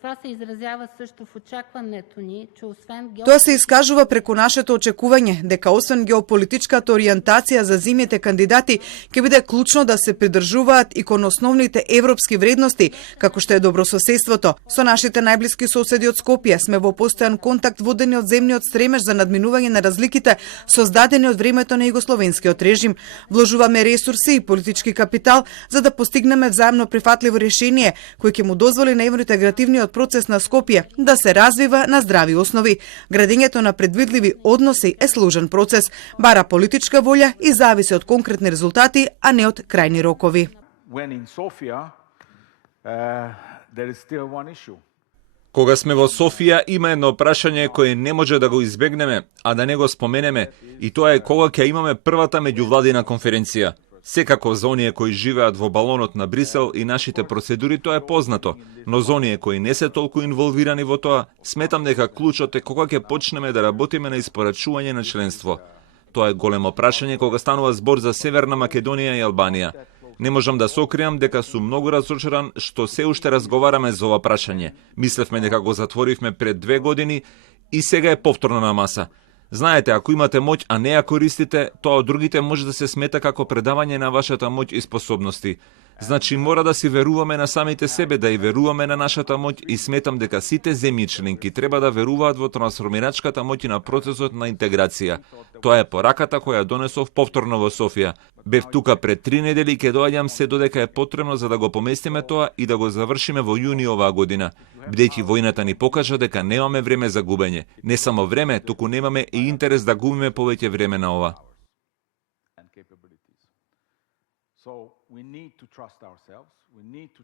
Това се изразява също в очакването ни, че освен Тоа се искажува преку нашето очекување дека освен геополитичката ориентација за зимните кандидати ќе биде клучно да се придржуваат и кон основните европски вредности, како што е добрососедството. Со нашите најблиски соседи од Скопје сме во постојан контакт водени од земниот стремеж за надминување на разликите создадени од времето на југословенскиот режим. Вложуваме ресурси и политички капитал за да постигнеме взаимно прифатливо решение кој ќе му дозволи на евроинтегративниот процес на Скопје да се развива на здрави основи. Градењето на предвидливи односи е сложен процес, бара политичка волја и зависи од конкретни резултати, а не од крајни рокови. Кога сме во Софија, има едно прашање кое не може да го избегнеме, а да не го споменеме, и тоа е кога ќе имаме првата меѓувладина конференција. Секако за оние кои живеат во балонот на Брисел и нашите процедури тоа е познато, но за оние кои не се толку инволвирани во тоа, сметам дека клучот е кога ќе почнеме да работиме на испорачување на членство. Тоа е големо прашање кога станува збор за Северна Македонија и Албанија. Не можам да се окријам дека сум многу разочаран што се уште разговараме за ова прашање. Мислевме дека го затворивме пред 2 години и сега е повторно на маса. Знаете, ако имате моќ, а не ја користите, тоа од другите може да се смета како предавање на вашата моќ и способности. Значи, мора да си веруваме на самите себе, да и веруваме на нашата моќ и сметам дека сите земји членки треба да веруваат во трансформирачката моќ и на процесот на интеграција. Тоа е пораката која донесов повторно во Софија. Бев тука пред 3 недели и ќе доаѓам се додека е потребно за да го поместиме тоа и да го завршиме во јуни оваа година. Бидејќи војната ни покажа дека немаме време за губење. Не само време, туку немаме и интерес да губиме повеќе време на ова. So we need to trust ourselves. We need to